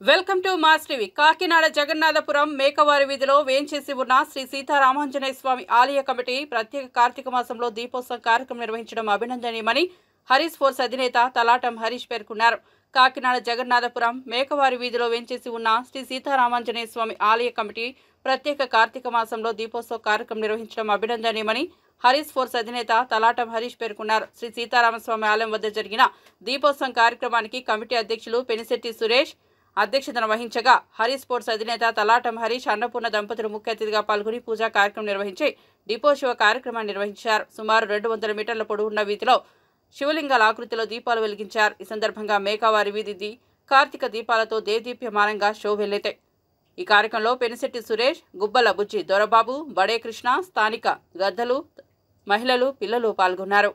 Welcome to Mass TV. Kakinada Jagannathapuram మేకవారి వీధిలో వేంచేసి ఉన్న శ్రీ సీతారామాంజనేయ స్వామి ఆలయ కమిటీ ప్రత్యేక కార్తీక మాసంలో దీపోత్సవం కార్యక్రమం నిర్వహించడం అభినందనీయమని హరీష్ ఫోర్స్ అధినేత తలాటం హరీష్ పేర్కొన్నారు. కాకినాడ జగన్నాథపురం మేకవారి వీధిలో వేంచేసి ఉన్న శ్రీ సీతారామాంజనేయ స్వామి ఆలయ కమిటీ ప్రత్యేక కార్తీక మాసంలో దీపోత్సవ కార్యక్రమం నిర్వహించడం అభినందనీయమని హరీష్ ఫోర్స్ అధినేత తలాటం హరీష్ పేర్కొన్నారు. శ్రీ సీతారామస్వామి ఆలయం వద్ద జరిగిన దీపోత్సవం కార్యక్రమానికి కమిటీ అధ్యక్షులు పెనిశెట్టి సురేష్ అధ్యక్షతన వహించగా హరీష్ స్పోర్ట్స్ అధినేత తలాటం హరీష్ అన్నపూర్ణ దంపతులు ముఖ్య అతిథిగా పాల్గొని పూజా కార్యక్రమం నిర్వహించి దీపోత్సవ కార్యక్రమాన్ని నిర్వహించారు. సుమారు 200 మీటర్ల పొడవున్న వీధిలో శివలింగాల ఆకృతిలో దీపాలు వెలిగించారు. ఈ సందర్భంగా మేకవారి వీధి కార్తీక దీపాలతో దేదీప్యమానంగా శోభెల్లెత్తాయి. ఈ కార్యక్రమంలో పెనిశెట్టి సురేష్, గుబ్బల బుజ్జి దొరబాబు, బడే కృష్ణ, స్థానిక గద్దలు, మహిళలు, పిల్లలు పాల్గొన్నారు.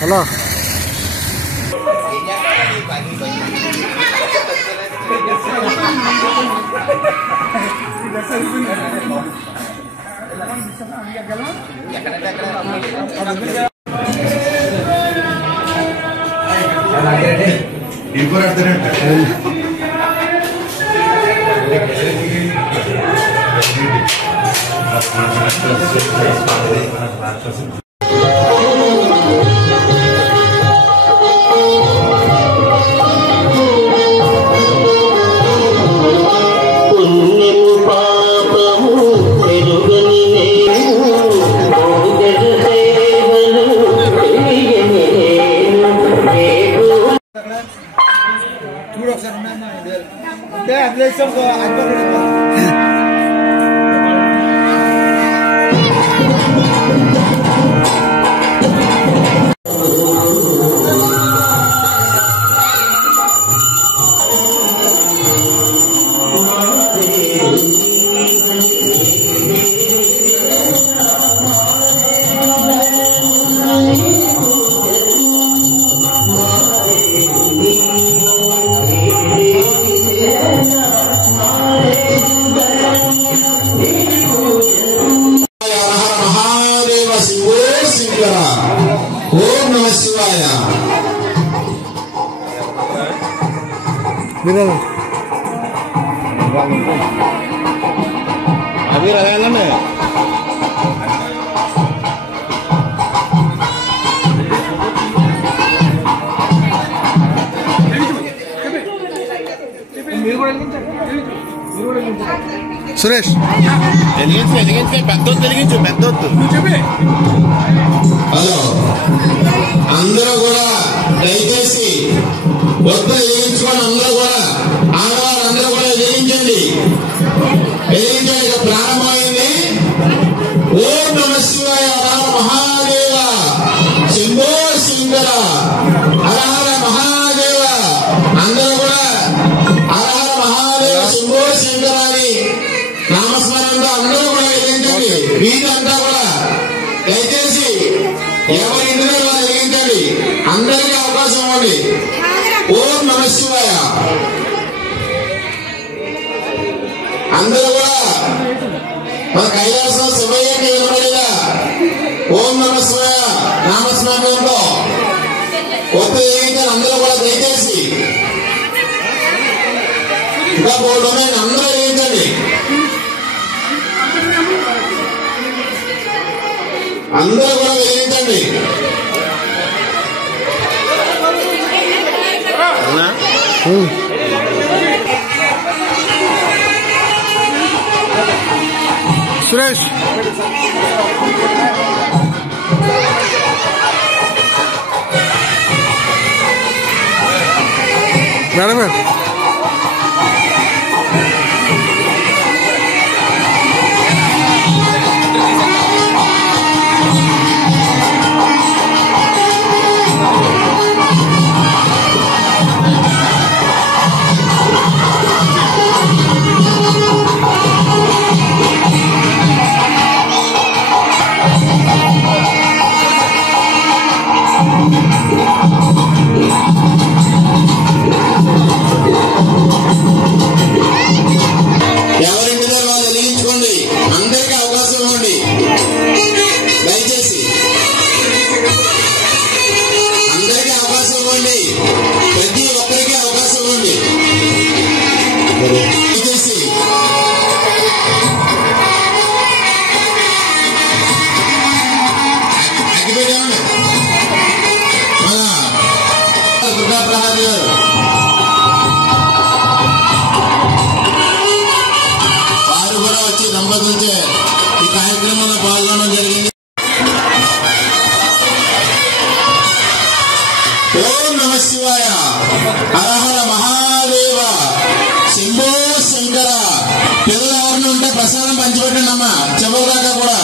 హలో अभी रहा मैं సురేష్ హలో అందరూ కూడా దయచేసి ఒక్క వెలిగించుకొని అందరూ కూడా ఆడవారు అందరూ కూడా వెలిగించండి ప్రారంభమైంది. ఓం నమః శివాయ హర మహాదేవ శంభో శంకర హర హర మహాదేవ. అందరూ కూడా హర హర మహాదేవ శంభో శంకర అని నామస్మరణతో అందరూ కూడా వెలిగించండి. వీరంతా కూడా దయచేసి ఎవరి ఇంటి దగ్గర వాళ్ళు వెలిగించండి. అందరికీ అవకాశం ఇవ్వండి. ఓం నమః శివాయ. అందరూ కూడా మన కైలాసం శివయ్యకి వినబడేలా ఓం నమః శివాయ నామస్మరణంతో ఒత్తి వెలిగించాలి. అందరూ కూడా దయచేసి ఇంకా బోర్డు అందరూ వెలిగించండి. అందరూ కూడా వెలిగించండి. సురేష్ మేడం ఎవరింటి దగ్గర వాళ్ళు వెలిగించుకోండి. అందరికీ అవకాశం ఇవ్వండి. దయచేసి అందరికీ అవకాశం ఇవ్వండి. ప్రతి ఒక్కరికి అవకాశం ఇవ్వండి. దయచేసి అగ్గిపెట్టామండి. మన దుర్గా ప్రసాద్ గారు దంపతులచే ఈ కార్యక్రమంలో పాల్గొనడం జరిగింది. ఓం నమః శివాయ హర హర మహాదేవ శంభో శంకర. పిల్లలు ఎవరిని ఉంటే ప్రసాదం పంచిపెట్టండి అమ్మా. చివరిదాకా కూడా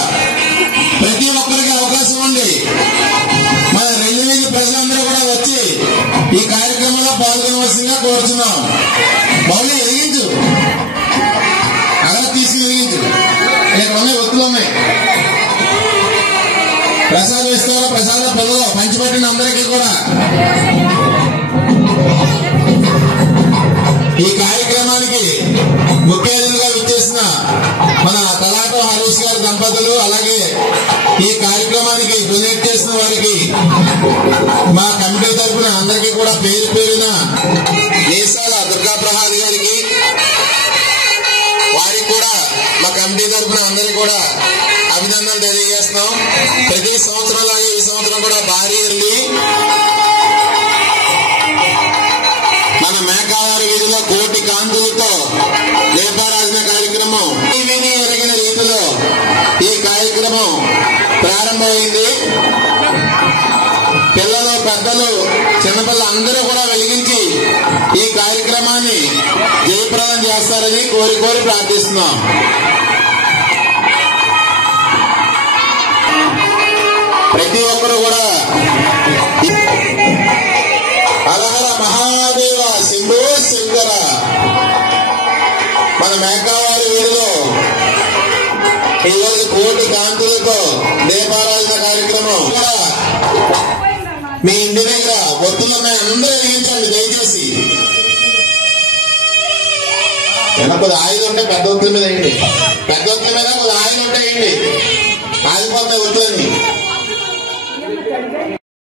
ప్రతి ఒక్కరికి అవకాశం ఉంది. మన 2000 ప్రజలందరూ కూడా వచ్చి ఈ కార్యక్రమంలో పాల్గొనవలసిందిగా కోరుతున్నాం. మౌలి ఎదిగించు అలా తీసి వెలిగించు. ఇక్కడ ఉన్నాయి ఒత్తులు ఉన్నాయి. ప్రసాదం ఇస్తారో ప్రసాదం పిల్లలు పంచిపెట్టిన అందరికీ కూడా. ఈ కార్యక్రమానికి ముఖ్య అతిథిగా విచ్చేసిన మన తలాటో హరీష్ గారి దంపతులు, అలాగే ఈ కార్యక్రమానికి డొనేట్ చేసిన వారికి మా కమిటీ తరఫున అందరికీ కూడా పేరు పేరున దేశాల దుర్గా ప్రసాద్ గారికి, వారికి కూడా మా కమిటీ తరఫున అందరికీ కూడా అభినందనలు తెలియజేస్తున్నాం. ప్రతి సంవత్సరం లాగే ఈ సంవత్సరం కూడా భారీ ఎర్లి మన మేకావారి వీధిలో కోటి కాంతులతో దీపారాధన కార్యక్రమం విని ఎరిగిన రీతిలో ఈ కార్యక్రమం ప్రారంభమైంది. పిల్లలు పెద్దలు చిన్నపిల్లలు అందరూ కూడా వెలిగించి ఈ కార్యక్రమాన్ని జయప్రదం చేస్తారని కోరి ప్రార్థిస్తున్నాం. ప్రతి ఒక్కరు కూడా హర హర మహాదేవ శంభో శంకర. మన మేకావారి వీధిలో ఈరోజు కోటి కాంతులతో దీపారాధన కార్యక్రమం కూడా మీ ఇంటి దగ్గర ఒత్తులున్నాయి. అందరూ వెలిగించండి దయచేసి. కొద్ది ఆయిల్ ఉంటే పెద్ద ఒత్తుల మీద వేయండి. పెద్ద ఒత్తుల మీద కొద్ది ఆయిల్ ఉంటే వేయండి. ఆగిపోతాయి ఒత్తులన్నీ.